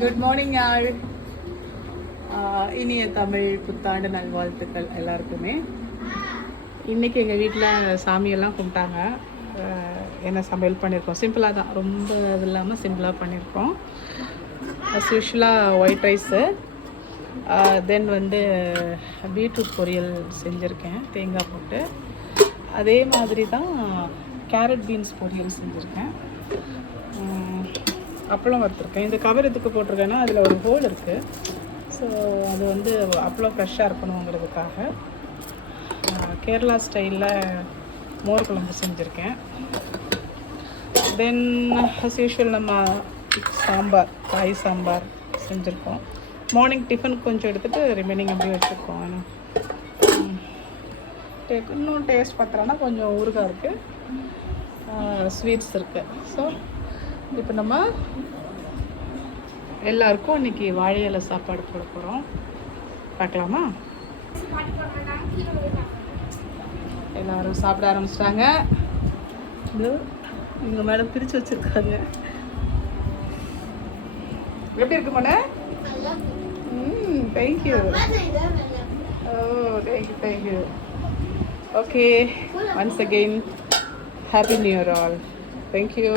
Good morning ஆள். இனிய தமிழ் புத்தாண்டு நல்வாழ்த்துக்கள் எல்லாருக்குமே. இன்றைக்கி எங்கள் வீட்டில் சாமியெல்லாம் கும்பிட்டாங்க. என்ன சமையல் பண்ணியிருக்கோம், சிம்பிளாக தான், ரொம்ப இது இல்லாமல் சிம்பிளாக பண்ணியிருக்கோம். அஸ் யூஷுவலாக ஒயிட் ரைஸு, தென் வந்து பீட்ரூட் பொரியல் செஞ்சுருக்கேன் தேங்காய் போட்டு. அதே மாதிரி தான் கேரட் பீன்ஸ் பொரியல் செஞ்சுருக்கேன். அப்பளம் வறுத்துருக்கேன். இந்த கவர் எதுக்கு போட்டிருக்கேன்னா அதில் ஒரு ஹோல் இருக்குது. ஸோ அது வந்து அப்பளம் ஃப்ரெஷ்ஷாக இருக்கணுங்கிறதுக்காக. கேரளா ஸ்டைலில் மோர் குழம்பு செஞ்சுருக்கேன். தென் அஸ் யூஷுவல் நம்ம சாம்பார், காய் சாம்பார் செஞ்சுருக்கோம். மார்னிங் டிஃபன் கொஞ்சம் எடுத்துகிட்டு ரிமைனிங் அப்படியே வச்சுருக்கோம். இன்னும் டேஸ்ட் பார்க்குறோன்னா கொஞ்சம் ஊறுகாய் இருக்குது, ஸ்வீட்ஸ் இருக்குது. ஸோ இப்போ நம்ம எல்லாருக்கும் இன்றைக்கி வாழை இலை சாப்பாடு போட போகிறோம். பார்க்கலாமா? எல்லோரும் சாப்பிட ஆரம்பிச்சிட்டாங்க. இது எங்கள் மேடம் பிரித்து வச்சுருக்காங்க. எப்படி இருக்கு மோனே? தேங்க்யூ. ஓ thank you thank you. Okay, once again happy new year all. Thank you.